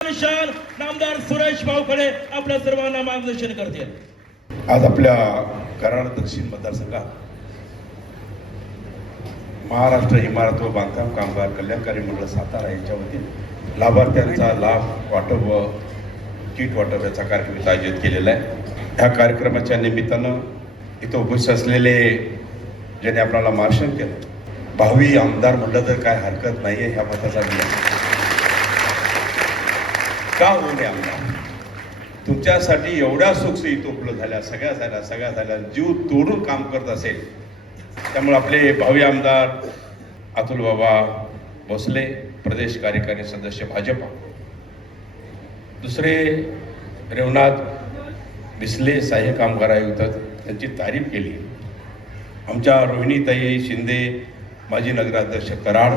नामदार सुरेश भाऊकडे आपल्या सर्वांना मार्गदर्शन करतील. आज आपल्या कराड दक्षिण मतदारसंघात महाराष्ट्र इमारत व बांधकाम कामगार कल्याणकारी मंडळ सातारा यांच्या वतीने लाभार्थ्यांचा लाभ वाटप व किट वाटप याचा कार्यक्रम आयोजित केलेला आहे. ह्या कार्यक्रमाच्या निमित्तानं इथं उपस्थित असलेले ज्यांनी आपल्याला मार्शन केलं भावी आमदार म्हटलं तर काय हरकत नाही आहे ह्या मताचा मी का होऊ नये आमदार तुमच्यासाठी एवढ्या सुखसुविधा उपलब्ध झाल्या सगळ्या झाल्या सगळ्या झाल्या जीव तोडून काम करत असेल. त्यामुळे आपले भावी आमदार अतुल बाबा भोसले प्रदेश कार्यकारी सदस्य भाजपा. दुसरे रेवनाथ बिसले सहाय्य कामगार आयुक्त त्यांची तारीफ केली. आमच्या रोहिणीताई शिंदे माजी नगराध्यक्ष कराड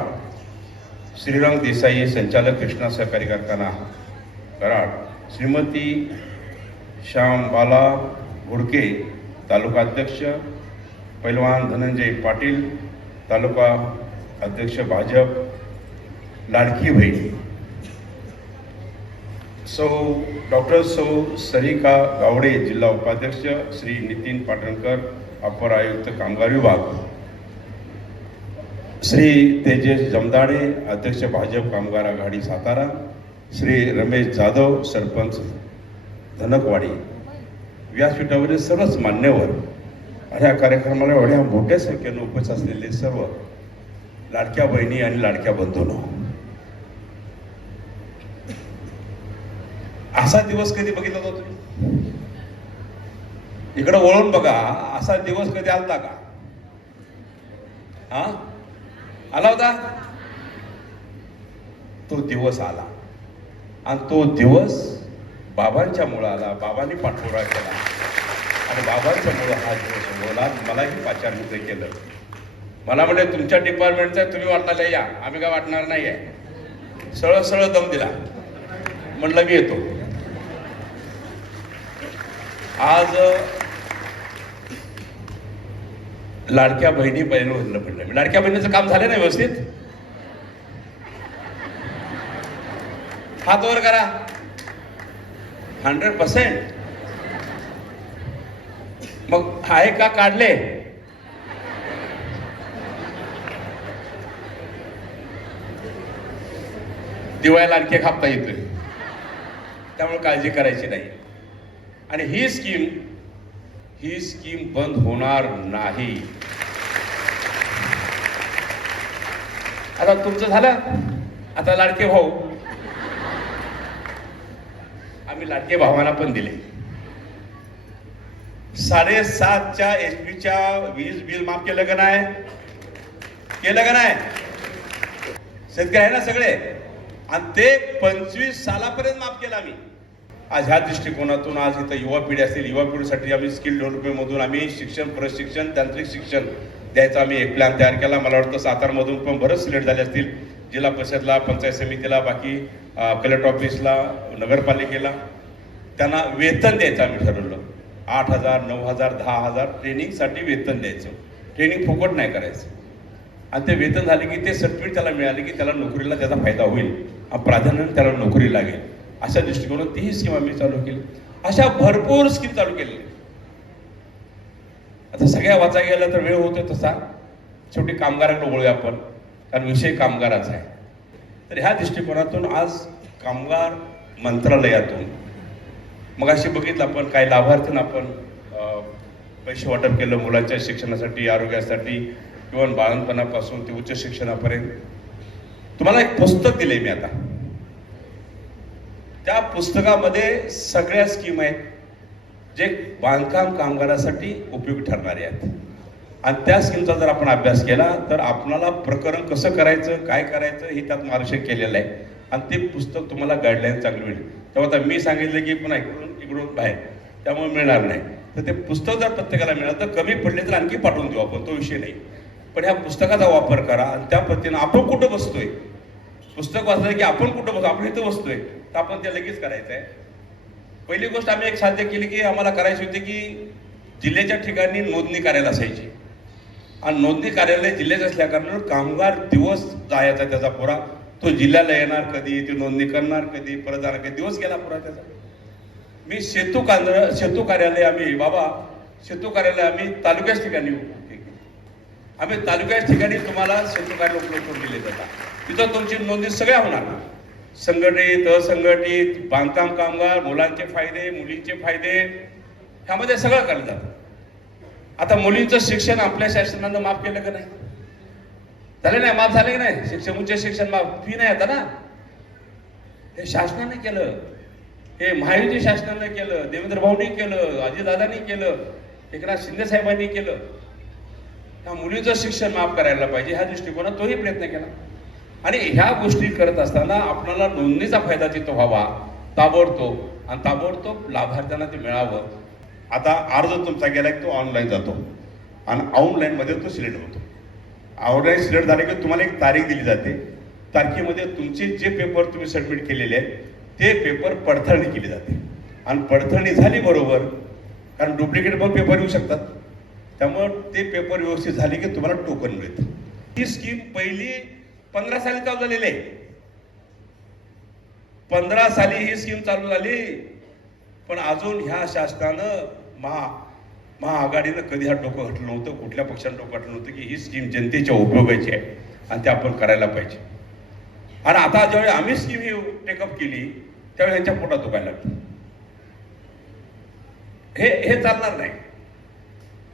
श्रीराम देसाई संचालक कृष्णा सहकारी कारखाना कराड. श्रीमती श्यामबाला घोडके तालुका अध्यक्ष. पैलवान धनंजय पाटील तालुका अध्यक्ष भाजप. लाडकी बहीण. सौ डॉक्टर सौ सरिका गावडे जिल्हा उपाध्यक्ष श्री नितीन पाटणकर अपर आयुक्त कामगार विभाग. श्री तेजस जमदाडे अध्यक्ष भाजप कामगार आघाडी सातारा. श्री रमेश जाधव सरपंच धनकवाडी. व्यासपीठावरील सर्वच मान्यवर आणि या कार्यक्रमाला एवढ्या मोठ्या संख्येनं उपस्थित असलेले सर्व लाडक्या बहिणी आणि लाडक्या बंधूंनो. असा दिवस कधी बघितला होता तुम्ही? इकडं वळून बघा असा दिवस कधी आलता का? हा? आला होता? तो दिवस आला. आणि तो दिवस बाबांच्या मुळाला बाबांनी पाठपुरा केला. आणि बाबांच्या मुळे हा दिवस बोला मलाही पाचारनित केलं. मला म्हणजे तुमच्या डिपार्टमेंटचा तुम्ही वाटणाला या. आम्ही काय वाटणार नाही आहे. सरळ सरळ दम दिला. म्हणलं मी येतो. आज लाडक्या बहिणी बहिणी म्हणलं म्हणलं मी लाडक्या बहिणीचं काम झालं ना व्यवस्थित? हात वर करा. हंड्रेड पर्सेंट मग आहे का काढले? दिवाळीला आणखी एक हप्ता येतोय. त्यामुळे काळजी करायची नाही. आणि ही स्कीम ही स्कीम बंद होणार नाही. आता तुमचं झालं. आता लाडके भाऊ आम्ही लाडके भावांना पण दिले. साडेसातच्या एच पीच्या वीज बिल माफ केलं का नाही? केलं का नाही? शेतकरी आहे ना सगळे? आणि ते पंचवीस सालापर्यंत माफ केलं आम्ही. आज ह्या दृष्टिकोनातून आज इथं युवा पिढी असतील युवा पिढीसाठी आम्ही स्किल डेव्हलपमेंटमधून आम्ही शिक्षण प्रशिक्षण तांत्रिक शिक्षण द्यायचं आम्ही एक प्लॅन तयार केला. मला वाटतं सातारमधून पण बरंच सिलेक्ट झाले असतील. जिल्हा परिषदला पंचायत समितीला बाकी कलेक्टर ऑफिसला नगरपालिकेला त्यांना वेतन द्यायचं आम्ही ठरवलं. आठ हजार नऊ हजार दहा हजार ट्रेनिंगसाठी वेतन द्यायचं. ट्रेनिंग फुकट नाही करायचं. आणि ते वेतन झाले की ते सर्टिफिकेट त्याला मिळाले की त्याला नोकरीला त्याचा फायदा होईल. आणि प्राधान्याने त्याला नोकरी लागेल. अशा दृष्टिकोनात तीही स्कीम आम्ही चालू केली. अशा भरपूर स्कीम चालू केलेल्या आता सगळ्या वाचा गेला तर वेळ होतो तसा. शेवटी कामगारांना ओळूया आपण. कारण विषय कामगाराचा आहे. तर ह्या दृष्टिकोनातून आज कामगार मंत्रालयातून मग अशी बघितलं आपण काही लाभार्थ्यांना आपण पैसे वाटप केलं मुलांच्या शिक्षणासाठी आरोग्यासाठी किंवा बाळणपणापासून ते उच्च शिक्षणापर्यंत. तुम्हाला एक पुस्तक दिले मी आता. त्या पुस्तकामध्ये सगळ्या स्कीम आहेत जे बांधकाम कामगारासाठी उपयोगी ठरणारे आहेत. आणि त्या स्कीमचा जर आपण अभ्यास केला तर आपणाला प्रकरण कसं करायचं काय करायचं हे त्यात मार्गदर्शन केलेलं आहे. आणि ते पुस्तक तुम्हाला गाईडलाईन चांगली मिळेल. तेव्हा आता मी सांगितलं की पुन्हा इकडून इकडून बाहेर. त्यामुळे मिळणार नाही. तर ते पुस्तक जर प्रत्येकाला मिळालं तर कमी पडले तर आणखी पाठवून देऊ आपण. तो विषय नाही. पण ह्या पुस्तकाचा वापर करा आणि त्या पद्धतीनं आपण कुठं बसतोय? पुस्तक वाचलं की आपण कुठं बसतो आपण इथं बसतोय. तर आपण ते लगेच करायचं आहे पहिली गोष्ट आम्ही एक साध्य केली की आम्हाला करायची होती की जिल्ह्याच्या ठिकाणी नोंदणी करायला असायची. आणि नोंदणी कार्यालय जिल्ह्यात असल्या कारणानं कामगार दिवस जायचा त्याचा पुरा. तो जिल्ह्याला येणार कधी ती नोंदणी करणार कधी परत जाणार कधी दिवस गेला पुरा त्याचा. मी सेतू कांद्र सेतू कार्यालय आम्ही बाबा सेतू कार्यालय आम्ही तालुक्याच ठिकाणी आम्ही तालुक्याच ठिकाणी तुम्हाला सेतू कार्य उपलब्ध करून दिले जातात. तिथं तुमची नोंदणी सगळ्या होणार. संघटित असंघटित बांधकाम कामगार मुलांचे फायदे मुलींचे फायदे ह्यामध्ये सगळं करतात जातं. आता मुलींचं शिक्षण आपल्या शासनानं माफ केलं का नाही? झालं नाही? माफ झाले की नाही? शिक्षण उच्च शिक्षण माफ. फी नाही आता ना. हे शासनाने केलं. हे महायुती शासनानं केलं. देवेंद्र भाऊनी केलं. अजितदादांनी केलं. एकनाथ शिंदे साहेबांनी केलं. त्या मुलीचं शिक्षण माफ करायला पाहिजे? ह्या दृष्टिकोनात तोही प्रयत्न केला. आणि ह्या गोष्टी करत असताना आपल्याला नोंदणीचा फायदा तिथं व्हावा. ताबडतोब. आणि ताबडतोब लाभार्थ्यांना ते मिळावं. आता अर्ज तुमचा गेला की तो ऑनलाईन जातो. आणि ऑनलाईनमध्ये तो सिलेक्ट होतो. ऑनलाईन सिलेक्ट झाले की तुम्हाला एक तारीख दिली जाते. तारखेमध्ये तुमचे जे पेपर तुम्ही सबमिट केलेले आहेत ते पेपर पडताळणी केली जाते. आणि पडताळणी झाली बरोबर कारण डुप्लिकेट पण पेपर येऊ शकतात. त्यामुळं ते पेपर व्यवस्थित झाले की तुम्हाला टोकन मिळतं. ही स्कीम पहिली पंधरा साली चालू झालेली आहे. पंधरा साली ही स्कीम चालू झाली. पण अजून ह्या शासनानं महा महाआघाडीनं कधी हा डोकं घटलं नव्हतं कुठल्या पक्षानं डोकं घटलं नव्हतं की ही स्कीम जनतेच्या उपयोगाची आहे आणि ते आपण करायला पाहिजे. आणि आता ज्यावेळी आम्ही स्कीम ही टेकअप केली त्यावेळी यांच्या पोटात दुखायला लागतं हे हे चालणार नाही.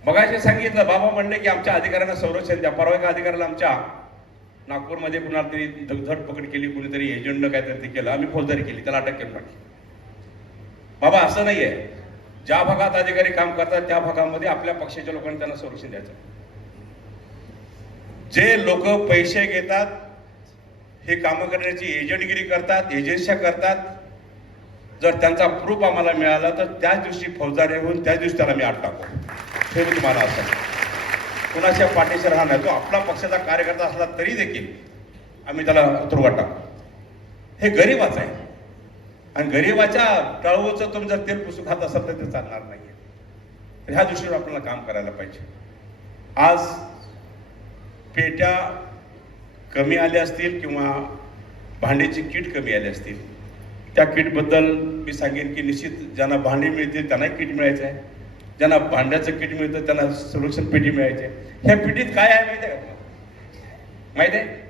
मगाशी सांगितलं बाबा म्हणले की आमच्या अधिकाऱ्यांना संरक्षण द्या परवा एका अधिकाऱ्याला आमच्या नागपूरमध्ये कुणाला तरी पकड केली कुणीतरी एजंटनं काहीतरी ते केलं आम्ही फौजदारी केली त्याला अटक करून टाकली बाबा असं नाही आहे ज्या भागात अधिकारी काम करतात त्या भागामध्ये आपल्या पक्षाच्या लोकांनी त्यांना संरक्षण द्यायचं. जे लोक पैसे घेतात हे कामं करण्याची एजंटगिरी करतात एजन्स्या करतात जर त्यांचा प्रूफ आम्हाला मिळाला तर त्याच दिवशी फौजदारी होऊन त्याच दिवशी त्याला मी आठ टाकतो हे मी तुम्हाला असं कुणाच्या पाठीशी राहणार तो आपला पक्षाचा कार्यकर्ता असला तरी देखील आम्ही त्याला तुरुंगात टाकू. हे गरीबाचं आहे. आणि गरीबाच्या टळवचं तुम्ही जर तेल पुसू खात असाल तर ते चालणार नाही तर ह्या दृष्टीवर आपल्याला काम करायला पाहिजे. आज पेट्या कमी आल्या असतील किंवा भांडीची किट कमी आली असतील त्या किटबद्दल मी सांगेन की निश्चित ज्यांना भांडी मिळतील त्यांना किट मिळायचं आहे. ज्यांना भांड्याचं किट मिळतं त्यांना संरक्षण पेटी मिळायची आहे. ह्या पेटीत काय आहे माहिती आहे का माहीत माहिती आहे?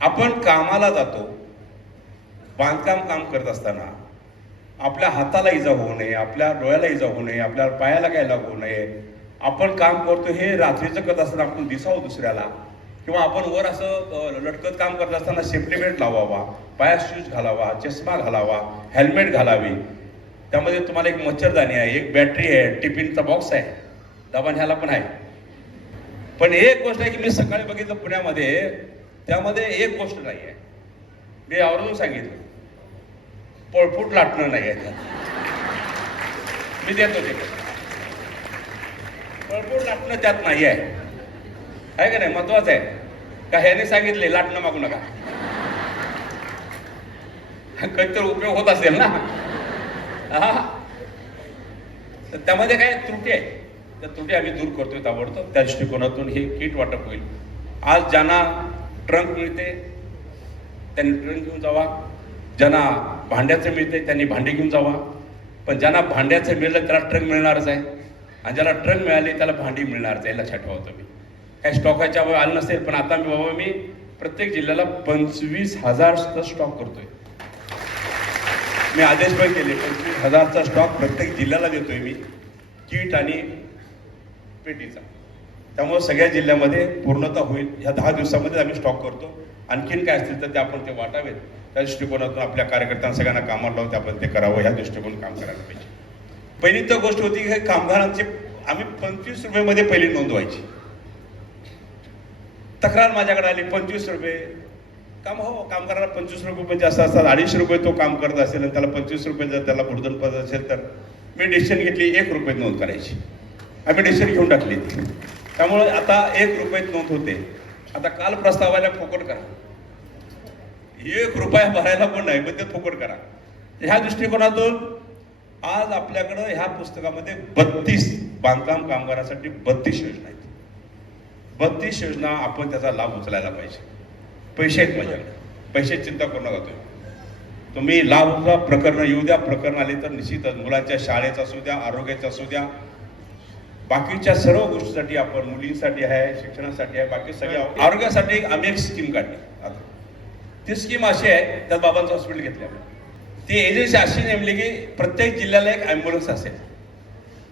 आपण कामाला जातो बांधकाम काम करत असताना आपल्या हाताला इजा होऊ नये आपल्या डोळ्याला इजा होऊ नये आपल्या पायाला काय लागू नये. आपण काम करतो हे रात्रीचं करत असताना आपण दिसावं दुसऱ्याला. किंवा आपण वर असं लटकत काम करत असताना सेफ्टी बेल्ट लावावा पायात शूज घालावा चष्मा घालावा हेल्मेट घालावी. त्यामध्ये तुम्हाला एक मच्छरदाणी आहे एक बॅटरी आहे टिफिनचा बॉक्स आहे. दबान ह्याला पण आहे. पण एक गोष्ट आहे की मी सकाळी बघितलं पुण्यामध्ये त्यामध्ये एक गोष्ट नाही आहे मी आवर्जून सांगितलं. पळफूट लाटणं नाही आहे मी देतो ते. पळफूट लाटणं त्यात नाही आहे. आहे का नाही? महत्वाचं आहे. का ह्याने सांगितले लाटणं मागू नका. काहीतरी उपयोग होत असेल ना? हा. तर त्यामध्ये काय त्रुटी आहे? त्या त्रुटी आम्ही दूर करतोय ताबडतोब. त्या दृष्टिकोनातून हे किट वाटप होईल. आज ज्यांना ट्रंक मिळते त्यांनी ट्रंक घेऊन जावा. ज्यांना भांड्याचं मिळते त्यांनी भांडी घेऊन जावा. पण ज्यांना भांड्याचं मिळलं त्याला ट्रंक मिळणारच आहे. आणि ज्याला ट्रंक मिळाले त्याला भांडी मिळणारच आहे लक्षात ठेवा तुम्ही. काही स्टॉकाच्या वेळ आलं नसेल पण आता मी बाबा मी प्रत्येक जिल्ह्याला पंचवीस हजार स्टॉक करतोय. मी आदेश पण केले पंचवीस हजारचा स्टॉक प्रत्येक जिल्ह्याला देतोय मी किट आणि पेटीचा. त्यामुळे सगळ्या जिल्ह्यामध्ये पूर्णता होईल. ह्या दहा दिवसामध्ये आम्ही स्टॉक करतो. आणखीन काय असतील तर ते आपण ते वाटावेत. त्या दृष्टिकोनातून आपल्या कार्यकर्त्यांना सगळ्यांना कामाला लावून ते आपण ते करावं ह्या दृष्टिकोन काम करायला पाहिजे. पहिली तर गोष्ट होती की हे कामगारांचे आम्ही पंचवीस रुपयेमध्ये पहिली नोंद व्हायची. तक्रार माझ्याकडे आली पंचवीस रुपये. काम हो कामगाराला पंचवीस रुपये म्हणजे असं असतात अडीचशे रुपये तो काम करत असेल आणि त्याला पंचवीस रुपये जर त्याला बुडदन पडत असेल तर मी डिसिशन घेतली एक रुपये नोंद करायची. आम्ही डिसिशन घेऊन टाकली. त्यामुळे आता एक रुपयात नोंद होते. आता काल प्रस्तावाला फुकट करा. एक रुपया भरायला पण नाही पण ते फुकट करा. ह्या दृष्टिकोनातून आज आपल्याकडं ह्या पुस्तकामध्ये बत्तीस बांधकाम कामगारासाठी बत्तीस योजना आहेत. बत्तीस योजना आपण त्याचा लाभ उचलायला पाहिजे. पैसे आहेत माझ्याकडे. पैशाची चिंता करू नका तुम्ही. तुम्ही लाभ प्रकरण येऊ द्या प्रकरण आले तर निश्चितच मुलांच्या शाळेचा असू द्या आरोग्याचा असू द्या बाकीच्या सर्व गोष्टीसाठी आपण मुलींसाठी आहे शिक्षणासाठी आहे बाकी सगळ्या आरोग्यासाठी आम्ही एक स्कीम काढली. आता ती स्कीम अशी आहे त्यात बाबांचं हॉस्पिटल घेतलं आम्ही. ती एजन्सी अशी नेमली की प्रत्येक जिल्ह्याला एक ॲम्ब्युलन्स असेल.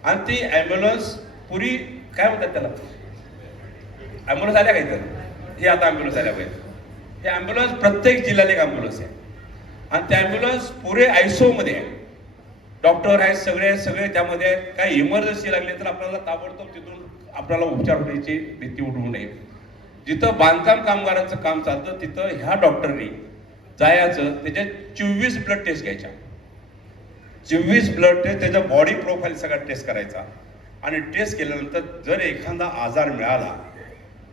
आणि ती ॲम्ब्युलन्स पुरी काय म्हणतात त्याला? ॲम्ब्युलन्स आल्या का इथं? हे आता ॲम्ब्युलन्स आल्या पाहिजे. हे ॲम्ब्युलन्स प्रत्येक जिल्ह्याला एक ॲम्ब्युलन्स आहे. आणि त्या ॲम्ब्युलन्स पुरे आयसोमध्ये आहे. डॉक्टर आहेत सगळे सगळे त्यामध्ये काय काही इमर्जन्सी लागली तर आपल्याला ताबडतोब तिथून आपल्याला उपचार होण्याची भीती उडवू नये. जिथं बांधकाम कामगारांचं काम चालतं तिथं ह्या डॉक्टरनी जायचं त्याच्या चोवीस ब्लड टेस्ट घ्यायच्या. चोवीस ब्लड टेस्ट त्याच्या बॉडी प्रोफाईल सगळा टेस्ट करायचा. आणि टेस्ट केल्यानंतर जर एखादा आजार मिळाला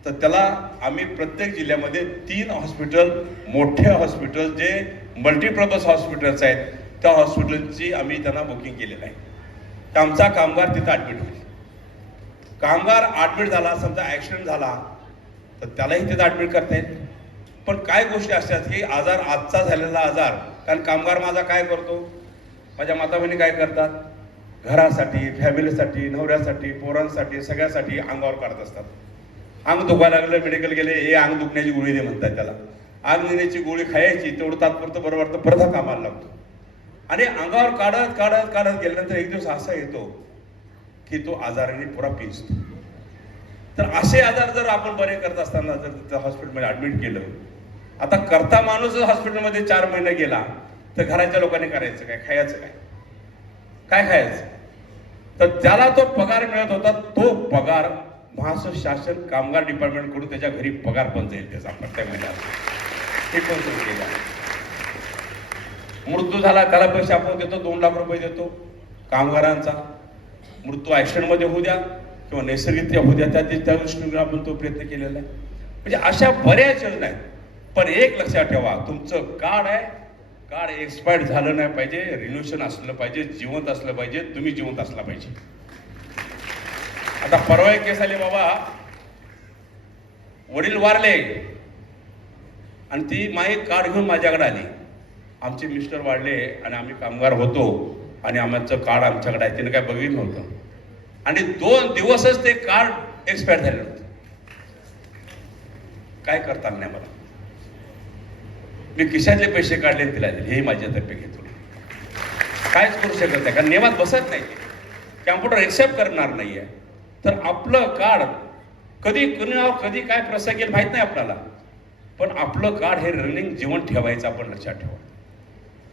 तर त्याला आम्ही प्रत्येक जिल्ह्यामध्ये तीन हॉस्पिटल मोठे हॉस्पिटल जे मल्टीपर्पज हॉस्पिटल्स आहेत त्या हॉस्पिटलची आम्ही त्यांना बुकिंग केलेलं आहे. तर आमचा कामगार तिथं ॲडमिट होईल. कामगार ॲडमिट झाला समजा ॲक्सिडेंट झाला तर त्यालाही तिथं ॲडमिट करता येईल. पण काय गोष्टी असतात की आजार आजचा झालेला आजार कारण कामगार माझा काय करतो? माझ्या माता बहिणी काय करतात? घरासाठी फॅमिलीसाठी नवऱ्यासाठी पोरांसाठी सगळ्यासाठी अंगावर काढत असतात. अंग दुखायला लागलं मेडिकल गेले हे अंग दुखण्याची गोळी दे म्हणतात त्याला. अंग देण्याची गोळी खायची तेवढं तात्पुरतं बरं वाटतं परत कामाला लागतो. आणि अंगावर काढत काढत काढत गेल्यानंतर एक दिवस असा येतो की तो आजाराने पुरा पिंजतो तर असे आजार जर आपण बरे करत असताना जर तिथं हॉस्पिटलमध्ये ॲडमिट केलं आता करता माणूस जर हॉस्पिटलमध्ये चार महिने गेला तर घराच्या लोकांनी करायचं काय? खायचं काय? काय खायचं? तर त्याला तो पगार मिळत होता तो पगार महाराष्ट्र शासन कामगार डिपार्टमेंटकडून त्याच्या घरी पगार पण जाईल त्याचा प्रत्येक महिन्यात हे पण सुरू केलं. मृत्यू झाला त्याला पैसे आपण देतो दोन लाख रुपये देतो. कामगारांचा मृत्यू ॲक्सिडेंटमध्ये होऊ द्या किंवा नैसर्गिकरित्या होऊ द्या त्या त्या दृष्टीने आपण तो प्रयत्न केलेला आहे. म्हणजे अशा बऱ्याच योजना आहेत. पण एक लक्षात ठेवा तुमचं कार्ड आहे. कार्ड एक्सपायर्ड झालं नाही पाहिजे रिन्युएशन असलं पाहिजे जिवंत असलं पाहिजे तुम्ही जिवंत असला पाहिजे. आता परवा एक केस आली बाबा. वडील वारले. आणि ती माई कार्ड घेऊन माझ्याकडे आली. आमचे मिस्टर वाढले आणि आम्ही कामगार होतो आणि आमचं कार्ड आमच्याकडे आहे. तिने काय बघितलं नव्हतं. आणि दोन दिवसच ते कार्ड एक्सपायर झालेलं होतं. काय करता नाही मला? मी खिशातले पैसे काढले तिला दिले. हे माझ्यातर्फे घेतो कायच करू शकत नाही. कारण नियमात बसत नाही कॅम्प्युटर एक्सेप्ट करणार नाहीये. तर आपलं कार्ड कधी कुणावर कधी काय प्रसंग येईल माहीत नाही आपल्याला. पण आपलं कार्ड हे रनिंग जीवन ठेवायचं आपण लक्षात ठेवा.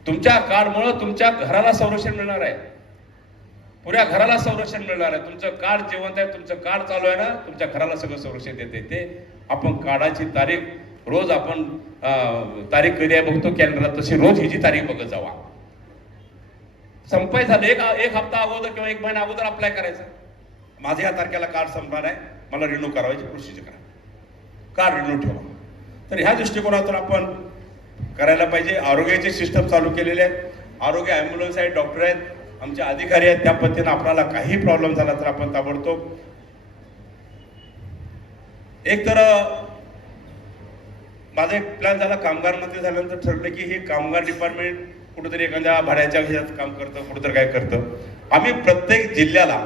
तुमच्या कार्डमुळं तुमच्या घराला संरक्षण मिळणार आहे. पुऱ्या घराला संरक्षण मिळणार आहे. तुमचं कार्ड जिवंत आहे तुमचं कार्ड चालू आहे ना तुमच्या घराला सगळं संरक्षण देते ते. आपण कार्डाची तारीख रोज आपण तारीख कधी आहे बघतो कॅलेंडरात तशी रोज हिची तारीख बघत जावा. संपाय झालं. एक एक हप्ता अगोदर किंवा एक महिना अगोदर अप्लाय करायचं. माझ्या या तारखेला कार्ड संपणार आहे. मला रिन्यू करावायची प्रोसिजर करा. कार्ड रिन्यू ठेवा. तर ह्या दृष्टिकोनातून आपण करायला पाहिजे. आरोग्याचे सिस्टम चालू केलेले आहेत आरोग्य ॲम्ब्युलन्स आहेत डॉक्टर आहेत आमचे अधिकारी आहेत. त्या पद्धतीने आपल्याला काही प्रॉब्लेम झाला तर आपण ताबडतोब एक तर माझा एक प्लॅन झाला कामगार मंत्री झाल्यानंतर ठरलं की हे कामगार डिपार्टमेंट कुठेतरी एखाद्या भाड्याच्या ह्याच्यात काम करतं कुठेतरी काय करतं. आम्ही प्रत्येक जिल्ह्याला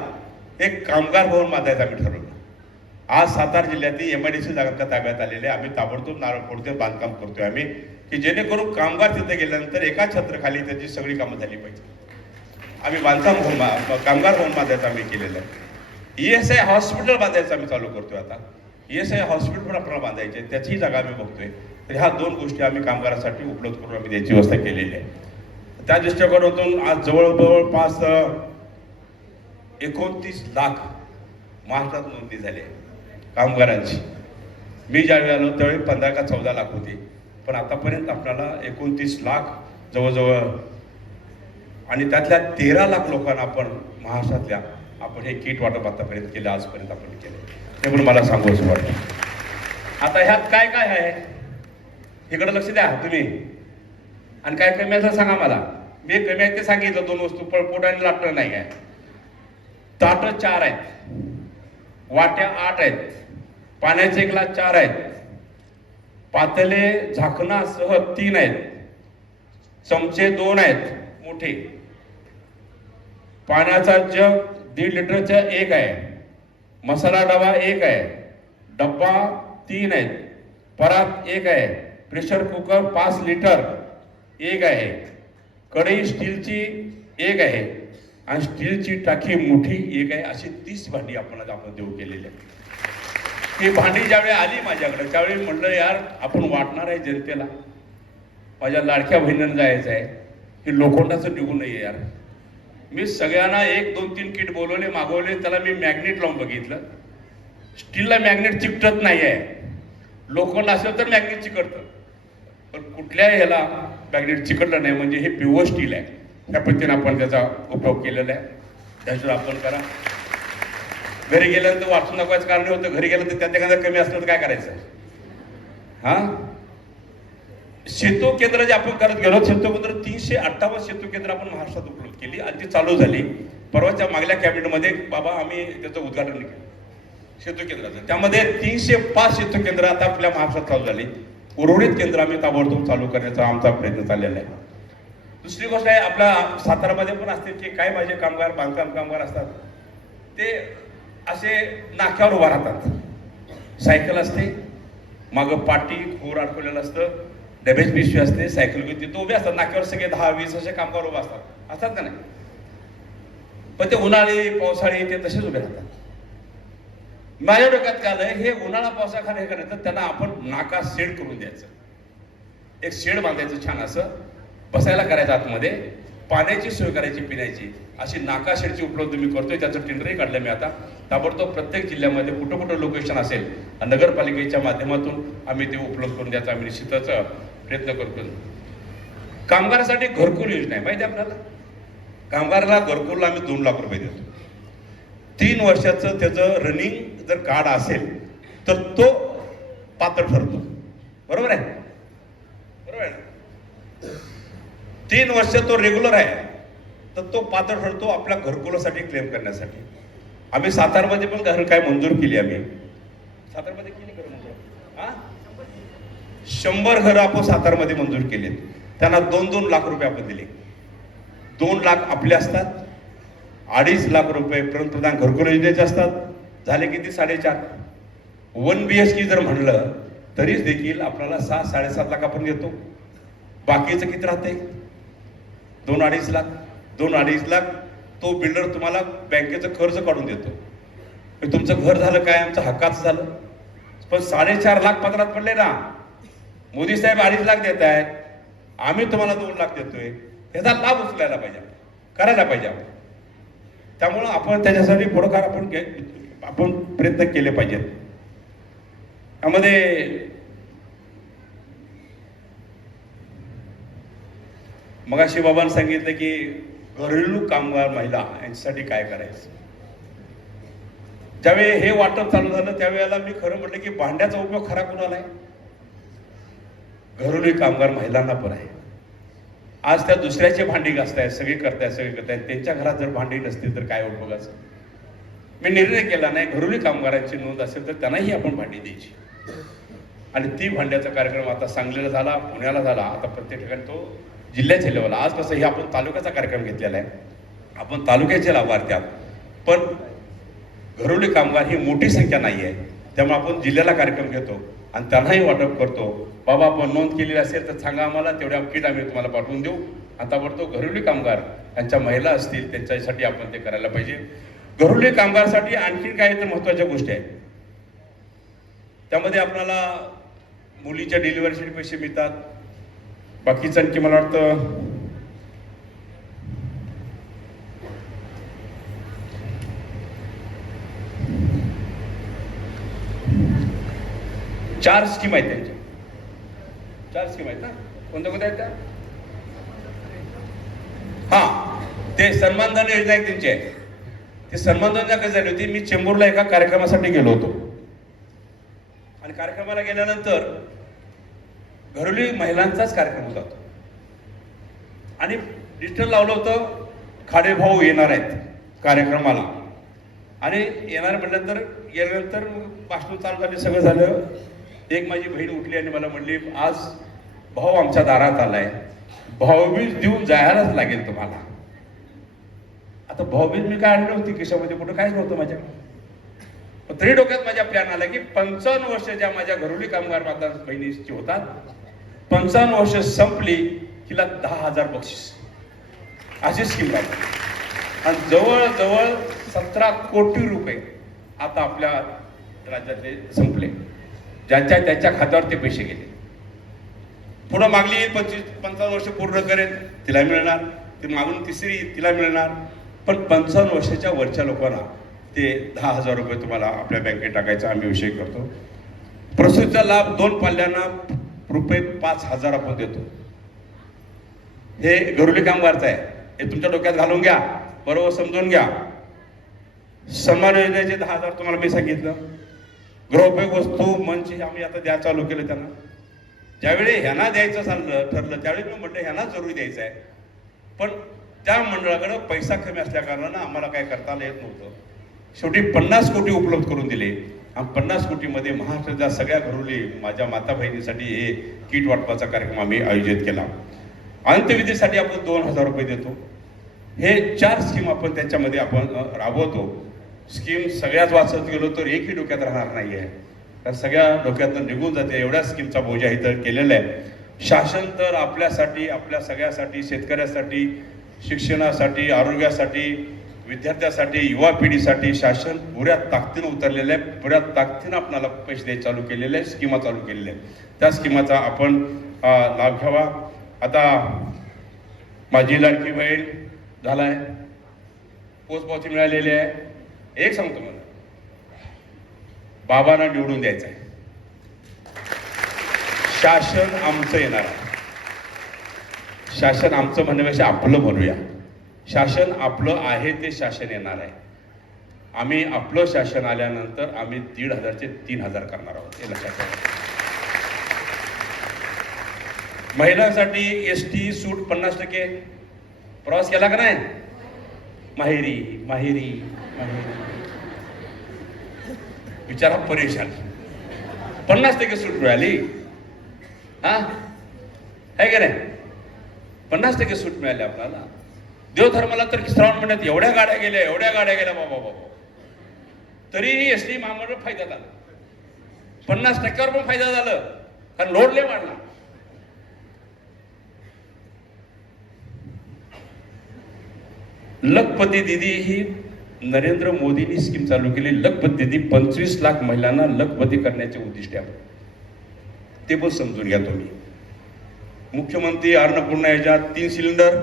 एक कामगार भवन बांधायचं आम्ही ठरवलं. आज सातारा जिल्ह्यातील एम आय डी सी जागा ताब्यात आलेले आहे. आम्ही ताबडतोब नारळ फोडते बांधकाम करतोय आम्ही. की जेणेकरून कामगार तिथे गेल्यानंतर एका छत्राखाली त्याची सगळी कामं झाली पाहिजे. आम्ही बांधकाम होम कामगार होम बांधायचं आम्ही केलेलं आहे. ई एस आय हॉस्पिटल बांधायचं आम्ही चालू करतोय आता. ई एस आय हॉस्पिटल पण आपल्याला बांधायचे आहे. त्याचीही जागा आम्ही बघतोय. तर ह्या दोन गोष्टी आम्ही कामगारासाठी उपलब्ध करून आम्ही त्याची व्यवस्था केलेली आहे. त्या दृष्टिकोनातून आज जवळजवळ पाच एकोणतीस लाख महाराष्ट्रात नोंदणी झाली आहे. कामगारांची. मी ज्यावेळी आलो त्यावेळी पंधरा का चौदा लाख होती. पण आतापर्यंत आपल्याला एकोणतीस लाख जवळजवळ आणि त्यातल्या तेरा लाख लोकांना आपण महाराष्ट्रातल्या आपण हे किट वाटप आतापर्यंत केलं आजपर्यंत आपण केलं. ते म्हणून मला सांगू असं वाटतं. आता ह्यात काय काय आहे? इकडं लक्ष द्या तुम्ही. आणि काय कमी असं सांगा मला. मी कमी आहे ते सांगितलं दोन वस्तू पळपोट आणि लाटणं नाही आहे. ताट चार आहेत. वाट्या आठ आहेत. पाण्याचे ग्लास चार आहेत. पातले झाकणासह तीन आहेत. चमचे दोन आहेत मोठे. पाण्याचा जग दीड लिटरचा एक आहे. मसाला डबा एक आहे. डब्बा तीन आहेत. परात एक आहे. प्रेशर कुकर पाच लिटर एक आहे. कढई स्टीलची एक आहे. आणि स्टीलची टाकी मोठी एक आहे अशी तीस भांडी आपण आपण देऊ केलेली आहे ही भांडी ज्यावेळी आली माझ्याकडे त्यावेळी म्हटलं यार आपण वाटणार आहे जनतेला. माझ्या लाडक्या बहिणीनं जायचं आहे की लोखंडाचं निघू नये यार. मी सगळ्यांना एक दोन तीन किट बोलवले मागवले त्याला मी मॅग्नेट लावून बघितलं. स्टीलला मॅग्नेट चिकटत नाही आहे लोखंड असेल तर मॅग्नेट चिकटतं. पण कुठल्याही ह्याला मॅग्नेट चिकटलं नाही म्हणजे हे प्युअर स्टील आहे. त्या पद्धतीने आपण त्याचा उपयोग केलेला आहे. त्याच्यावर आपण करा. घरी गेल्यानंतर वाचून दाखवायचं कारण होतं घरी गेल्यानंतर त्यात एखादं कमी असलं तर काय करायचं? हा? सेतू केंद्र जे आपण करत गेलो सेतू केंद्र तीनशे अठ्ठावन्न सेतू केंद्र आपण महाराष्ट्रात उपलब्ध केली आणि ती चालू झाली. परवाच्या मागल्या कॅबिनेटमध्ये बाबा आम्ही त्याचं उद्घाटन केलं सेतू केंद्राचं. त्यामध्ये तीनशे पाच सेतू केंद्र आता आपल्या महाराष्ट्रात चालू झाली. उर्वरित केंद्र आम्ही ताबडतोब चालू करण्याचा आमचा प्रयत्न चाललेला आहे. दुसरी गोष्ट आहे आपल्या सातारामध्ये पण असते की काय माझे कामगार बांधकाम कामगार असतात ते असे नाक्यावर उभा राहतात. सायकल असते मागं पाटी खोर अडकवलेलं असतं डबेज पिशवी असते सायकल घेऊन तिथं उभे असतात. नाक्यावर सगळे दहा वीस असे कामगार उभे असतात. असतात का नाही? पण ते उन्हाळी पावसाळी ते तसेच उभे राहतात. माझ्या डोक्यात काय आलं हे उन्हाळा पावसाखाली हे करायचं त्यांना आपण नाका शेड करून द्यायचं. एक शेड बांधायचं छान असं बसायला करायचं आतमध्ये पाण्याची सोय करायची पिण्याची. अशी नाकाशेडची उपलब्ध मी करतोय त्याचं टेंडरही काढलं मी आता. ताबडतोब प्रत्येक जिल्ह्यामध्ये कुठं कुठं लोकेशन असेल नगरपालिकेच्या माध्यमातून आम्ही ते उपलब्ध करून द्यायचा आम्ही निश्चितच प्रयत्न करतो कामगारासाठी घरकुल योजना आहे माहिती आहे आपल्याला? कामगाराला घरकुलला आम्ही दोन लाख रुपये देतो. तीन वर्षाचं त्याचं रनिंग जर कार्ड असेल तर तो पात्र ठरतो. बरोबर आहे? बरोबर आहे ना? तीन वर्ष तो रेग्युलर आहे. तर तो पात्र ठरतो आपल्या घरकुलासाठी क्लेम करण्यासाठी. आम्ही सातारमध्ये पण घर काय मंजूर केली आम्ही. सातारमध्ये केली घर मंजूर? शंभर घरं आपण सातारमध्ये मंजूर केलीत. त्यांना दोन दोन लाख रुपये आपण दिले. दोन लाख आपले असतात. अडीच लाख रुपये पंतप्रधान घरकुल योजनेचे असतात. झाले किती? साडेचार. वन बी एच के जर म्हणलं तरीच देखील आपल्याला सहा साडेसात लाख आपण देतो. बाकीचं किती राहते दोन अडीच लाख दोन अडीच लाख तो बिल्डर तुम्हाला बँकेचं कर्ज काढून देतो. तुमचं घर झालं काय? आमचं हक्काचं झालं. पण साडेचार लाख पत्रात पडले ना. मोदी साहेब अडीच लाख देत आहेत. आम्ही तुम्हाला दोन लाख देतोय. त्याचा लाभ उचलायला पाहिजे करायला पाहिजे आपण. त्यामुळं आपण त्याच्यासाठी पुढाकार आपण आपण प्रयत्न केले पाहिजेत. त्यामध्ये मगाशी बाबांनी सांगितलं की घरेलू कामगार महिला यांच्यासाठी काय करायचं? ज्यावेळी हे वाटप चालू झालं त्यावेळेला मी खरं म्हटलं की भांड्याचा उपयोग खरा कुणाला आहे? घरेलू कामगार महिलांना पण आहे. आज त्या दुसऱ्याचे भांडी घासतायत सगळे करतायत सगळे करतायत. त्यांच्या घरात जर भांडी नसतील तर काय उपयोगाचं? मी निर्णय केला नाही घरोली कामगारांची नोंद असेल तर त्यांनाही आपण भांडी द्यायची. आणि ती भांड्याचा कार्यक्रम आता सांगलीला झाला पुण्याला झाला. आता प्रत्येक ठिकाणी तो जिल्ह्याच्या लेवलला आज कसं हे आपण तालुक्याचा कार्यक्रम घेतलेला आहे. आपण तालुक्याचे लाभार्थी आहोत. पण घरोली कामगार ही मोठी संख्या नाही आहे त्यामुळे आपण जिल्ह्याला कार्यक्रम घेतो आणि त्यांनाही वाटप करतो. बाबा आपण नोंद केलेली असेल तर सांगा आम्हाला. तेवढ्या किट आम्ही तुम्हाला पाठवून देऊ. आता ताबडतोब घरोली कामगार त्यांच्या महिला असतील त्यांच्यासाठी आपण ते करायला पाहिजे. घरोली कामगारसाठी आणखी काय तर महत्त्वाच्या गोष्टी आहेत. त्यामध्ये आपल्याला मुलीच्या डिलिव्हरीसाठी पैसे मिळतात. बाकीचं आणखी मला वाटतं चार स्कीम आहेत त्यांच्या. चार स्कीम आहेत ना? कोणत्या कोणत्या आहेत त्या? हा ते सन्मानधन योजना एक त्यांची. आहे ते सन्मानधन योजना कशी झाली होती? मी चेंबूरला एका कार्यक्रमासाठी गेलो होतो. आणि कार्यक्रमाला गेल्यानंतर घरोली महिलांचाच कार्यक्रम होता आणि डिजिटल लावलं होतं खाडे भाऊ येणार आहेत कार्यक्रमाला. आणि येणार म्हटल्यानंतर गेल्यानंतर भाषण चालू झाले सगळं झालं. एक माझी बहीण उठली आणि मला म्हणली आज भाऊ आमच्या दारात आलाय. भाऊबीज देऊन जायलाच लागेल तुम्हाला. आता भाऊबीज मी काय आणली होती खिशामध्ये? कुठं काय नव्हतं माझ्या. तरी डोक्यात माझ्या प्लॅन आला की पंचावन्न वर्ष ज्या माझ्या घरोली कामगार माता बहिणीची होतात पंचावन्न वर्ष संपली तिला दहा हजार बक्षीस. अशी स्कीम राहिली आणि जवळजवळ सतरा कोटी रुपये आता आपल्या राज्यातले संपले. ज्यांच्या त्याच्या खात्यावर ते पैसे गेले. पुढं मागली येईल पंचवीस पंचावन्न वर्ष पूर्ण करेल तिला मिळणार. ती मागून तिसरी तिला मिळणार. पण पंचावन्न वर्षाच्या वरच्या लोकांना ते दहा हजार रुपये तुम्हाला आपल्या बँकेत टाकायचा आम्ही विषय करतो. प्रसूतीचा लाभ दोन पाल्यांना रुपये पाच हजार आपण देतो. हे घरुली कामगारचं आहे. हे तुमच्या डोक्यात घालून घ्या. बरोबर समजून घ्या. सन्मान योजनेचे दहा हजार तुम्हाला मी सांगितलं. गृहोपयोग वस्तू मंच आम्ही आता द्या चालू केलं त्यांना. ज्यावेळी ह्यांना द्यायचं चाललं ठरलं त्यावेळी मी म्हटलं ह्यांना जरुरी द्यायचं आहे. पण त्या मंडळाकडे पैसा कमी असल्या कारणानं आम्हाला काय करता येत नव्हतं. शेवटी पन्नास कोटी उपलब्ध करून दिले. आणि पन्नास कोटीमध्ये महाराष्ट्राच्या सगळ्या घरोली माझ्या माता बहिणीसाठी हे किट वाटपाचा कार्यक्रम आम्ही आयोजित केला. अंत्यविधीसाठी आपण दोन हजार रुपये देतो. हे चार स्कीम आपण त्याच्यामध्ये आपण राबवतो. स्कीम सगळ्याच वाचत गेलो तर एकही डोक्यात राहणार नाही आहे तर सगळ्या डोक्यातनं निघून जाते एवढ्या स्कीमचा बोजा इथं केलेला आहे. शासन तर आपल्यासाठी आपल्या सगळ्यासाठी शेतकऱ्यासाठी शिक्षणासाठी आरोग्यासाठी विद्यार्थ्यासाठी युवा पिढीसाठी शासन पुऱ्या ताकदीनं उतरलेलं आहे. पुऱ्या ताकदीनं आपणाला पैसे द्यायचे चालू केलेले आहे स्कीमा चालू केलेल्या आहेत त्या स्कीमाचा आपण लाभ घ्यावा. आता माझी लाडकी बहीण झालाय. पोचपावती मिळालेली आहे. एक सांगतो मला बाबांना निवडून द्यायचं आहे. शासन आमचं येणार आहे. शासन आमचं म्हणण्यापेक्षा आपलं म्हणूया. शासन आपलं आहे ते शासन येणार आहे. आम्ही आपलं शासन आल्यानंतर आम्ही दीड हजारचे तीन हजार करणार आहोत हे लक्षात ठेवा. महिलांसाठी एस टी सूट पन्नास टक्के. प्रवास केला का नाही? माहेरी माहेरी माहेरी. विचारा परेशान. पन्नास टक्के सूट मिळाली. हा? आहे का नाही? पन्नास टक्के सूट मिळाली आपल्याला. देवधर्माला तर श्रावण महिन्यात एवढ्या गाड्या गेल्या एवढ्या गाड्या गेल्या बाबा बाबा. तरीही एस टी महामंडळ फायदा झाला. पन्नास टक्क्यावर पण फायदा झाला. कारण लोड लय वाढला. लखपती दिदी ही नरेंद्र मोदींनी स्कीम चालू केली. लखपती दिदी पंचवीस लाख महिलांना लखपती करण्याचे उद्दिष्ट आहे. ते पण समजून घ्या तुम्ही. मुख्यमंत्री अन्नपूर्णा याच्यात तीन सिलेंडर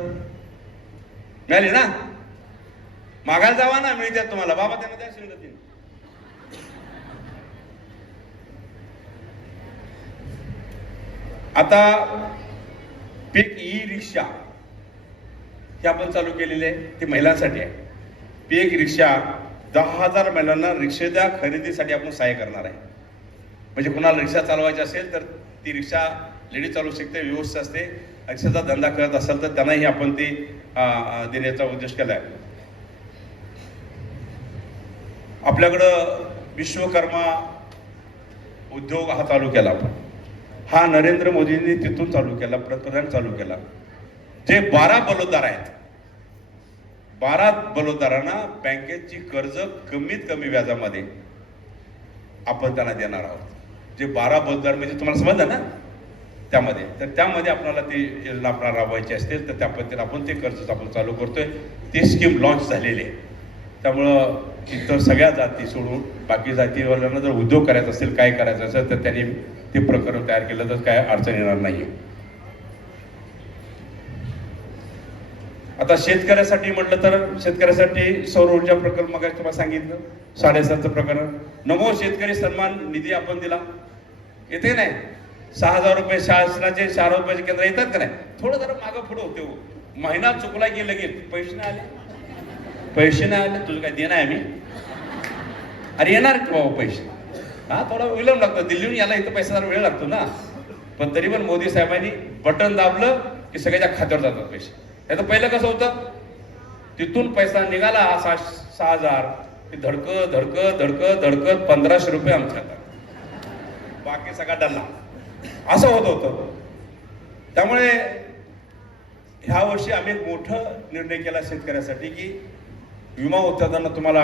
मिळाली ना? मागायला जावा ना मिळतात तुम्हाला. बाबा त्यांना द्या सिलेंडर आता पीक ई रिक्षा हे आपण चालू केलेले आहे. ते महिलांसाठी आहे. पीक रिक्षा दहा हजार महिलांना रिक्षेच्या खरेदीसाठी आपण सहाय्य करणार आहे. म्हणजे कुणाला रिक्षा चालवायची असेल तर ती रिक्षा लेडीज चालू शकते व्यवस्थित असते. रिक्षाचा धंदा करत असेल तर त्यांनाही आपण ती देण्याचा उद्देश केला आहे. आपल्याकडं विश्वकर्मा उद्योग हा चालू केला आपण. हा नरेंद्र मोदींनी तिथून चालू केला पंतप्रधान चालू केला. जे बारा बलुतदार आहेत बारा बलुतदारांना बँकेची कर्ज कमीत कमी व्याजामध्ये आपण त्यांना देणार आहोत. जे बारा बलुतदार म्हणजे तुम्हाला समजलं ना? त्यामध्ये. तर त्यामध्ये आपल्याला ती योजना आपल्याला राबवायची असतील तर त्या पद्धतीने आपण ते कर्ज आपण चालू करतोय. ती स्कीम लॉन्च झालेली आहे. त्यामुळं इतर सगळ्या जाती सोडून बाकी जातीवाल्यांना जर उद्योग करायचा असेल काय करायचं असेल तर त्यांनी ते प्रकरण तयार केलं तर काय अडचण येणार नाही आता शेतकऱ्यासाठी म्हटलं तर शेतकऱ्यासाठी सौर ऊर्जा प्रकल्प मग तुम्हाला सांगितलं साडेसातचं प्रकरण. नमो शेतकरी सन्मान निधी आपण दिला. येते नाही? सहा हजार रुपये शासनाचे चार रुपयाचे केंद्र येतात का नाही? थोडं जरा मागं पुढं होते हो. महिना चुकला की लगेच? पैसे नाही आले. पैसे नाही आले. तुझं काय देणं आहे मी? अरे येणार की बाबा पैसे? हा थोडा विलंब लागतो. दिल्लीहून यायला इथं पैसा जरा वेळ लागतो ना. पण तरी पण मोदी साहेबांनी बटन दाबलं की सगळ्याच्या खात्यावर जातात पैसे. त्याचं तर पहिलं कसं होतं? तिथून पैसा निघाला सहा सहा हजार. की धडकत धडकत धडकत धडकत पंधराशे रुपये आमच्या बाकी सगळा डल्ला. असं होत होतं. त्यामुळे ह्या वर्षी आम्ही एक मोठं निर्णय केला शेतकऱ्यासाठी की विमा उतरताना तुम्हाला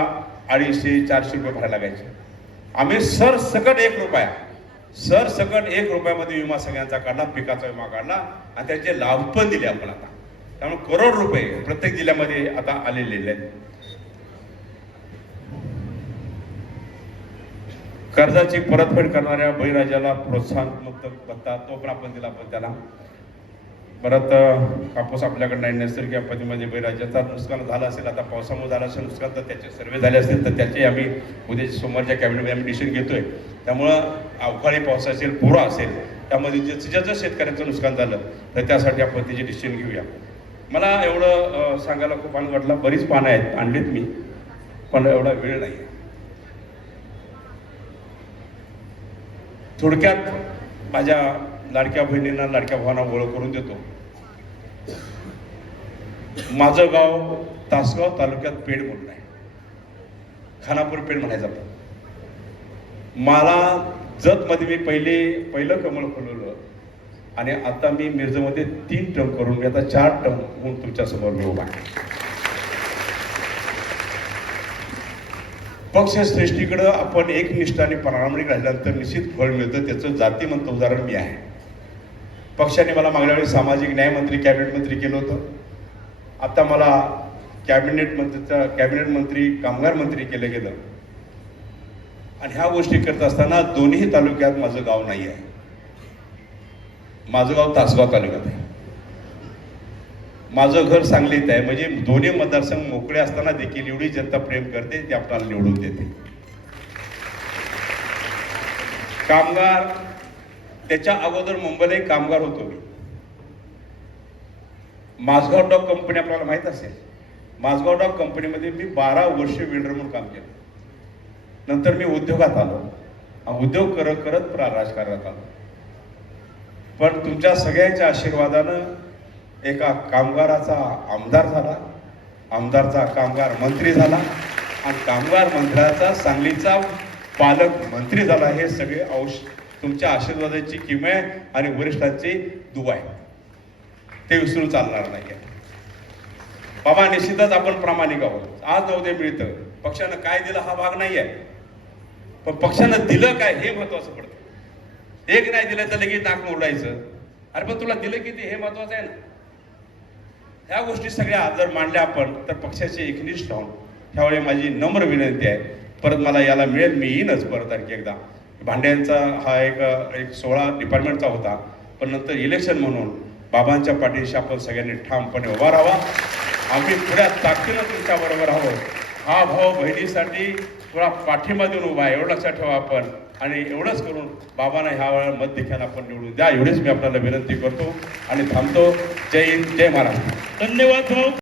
अडीचशे चारशे रुपये भरायला लागायचे. आम्ही सरसकट एक रुपया सरसकट एक रुपयामध्ये विमा सगळ्यांचा काढला पिकाचा विमा काढला आणि त्याचे लाभ पण दिले आपण आता. त्यामुळे करोड रुपये प्रत्येक जिल्ह्यामध्ये आता आलेले आहेत. कर्जाची परतफेड करणाऱ्या बळीराजाला प्रोत्साहनात्मक भत्ता तो पण आपण दिला आपण त्याला. परत कापूस आपल्याकडनं नैसर्गिक आपत्तीमध्ये बळीराजाचा नुकसान झालं असेल आता पावसामुळे झालं असेल नुकसान तर त्याचे सर्वे झाले असतील तर त्याचे आम्ही उद्या सोमवारच्या कॅबिनेटमध्ये आम्ही डिसिजन घेतोय. त्यामुळं अवकाळी पाऊस असेल पुरा असेल त्यामध्ये जे जर शेतकऱ्याचं नुकसान झालं तर त्यासाठी आपण त्याचे डिसिजन घेऊया. मला एवढं सांगायला खूप आनंद वाटला. बरीच पानं आहेत आणलीत मी पण एवढा वेळ नाही. थोडक्यात माझ्या लाडक्या बहिणींना लाडक्या भावांना ओळख करून देतो. माझं गाव तासगाव तालुक्यात पेड म्हणून आहे. खानापूर पेड म्हणायचं आपण. मला जतमध्ये मी पहिले पहिलं कमळ फुलवलं आणि आता मी मिरजमध्ये तीन टर्म करून मी आता चार टर्म म्हणून तुमच्यासमोर मी उभा आहे. पक्ष श्रेष्ठीकडं आपण एकनिष्ठ आणि प्रामाणिक राहिल्यानंतर निश्चित फळ मिळतं त्याचं जातीमंत उदाहरण मी आहे. पक्षाने मला मागल्या वेळी सामाजिक न्यायमंत्री कॅबिनेट मंत्री केलं होतं. आता मला कॅबिनेट मंत्रीचा कॅबिनेट मंत्री कामगार मंत्री केलं गेलं. आणि ह्या गोष्टी करत असताना दोन्ही तालुक्यात माझं गाव नाही आहे माझं गाव तासगाव तालुक्यात आहे. माझं घर सांगलीत आहे. म्हणजे दोन्ही मतदारसंघ मोकळे असताना देखील एवढी जनता प्रेम करते ती आपल्याला निवडून देते. कामगार त्याच्या अगोदर मुंबईला एक कामगार होतो मी. माझगाव डॉक कंपनी आपल्याला माहीत असेल. माझगाव डॉक कंपनीमध्ये मी बारा वर्ष वेल्डर म्हणून काम केलं. नंतर मी उद्योगात आलो. उद्योग करत करत राजकारणात आलो. पण तुमच्या सगळ्यांच्या आशीर्वादानं एका कामगाराचा आमदार झाला. आमदारचा कामगार मंत्री झाला. आणि कामगार मंत्र्याचा सांगलीचा पालक मंत्री झाला हे सगळे औष तुमच्या आशीर्वादाची किमय आहे आणि वरिष्ठांची दुवा आहे. ते विसरून चालणार नाही बाबा निश्चितच आपण प्रामाणिक आहोत. आज नव्हते मिळतं. पक्षानं काय दिलं हा भाग नाही आहे. पण पक्षानं दिलं काय हे महत्वाचं पडतं. एक नाही दिलं तर लगेच नाक मोडायचं अरे पण तुला दिलं किती हे महत्वाचं आहे ना. ह्या गोष्टी सगळ्या जर मांडल्या आपण तर पक्षाचे एकनिष्ठ राहून त्यावेळी माझी नम्र विनंती आहे. परत मला याला मिळेल मी येईनच परत आणखी एकदा. भांड्यांचा हा एक एक सोळा डिपार्टमेंटचा होता. पण नंतर इलेक्शन म्हणून बाबांच्या पाठीशी आपण सगळ्यांनी ठामपणे उभा राहावा. आम्ही पुढ्या ताकदीनं तुमच्याबरोबर आहोत. हा भाऊ बहिणीसाठी थोडा पाठिंबा देऊन उभा आहे. एवढं लक्षात ठेवा आपण. आणि एवढंच करून बाबांना ह्या वेळेला मत देखील आपण निवडून द्या. एवढीच मी आपल्याला विनंती करतो आणि थांबतो. जय हिंद जय महाराष्ट्र. धन्यवाद भाऊ.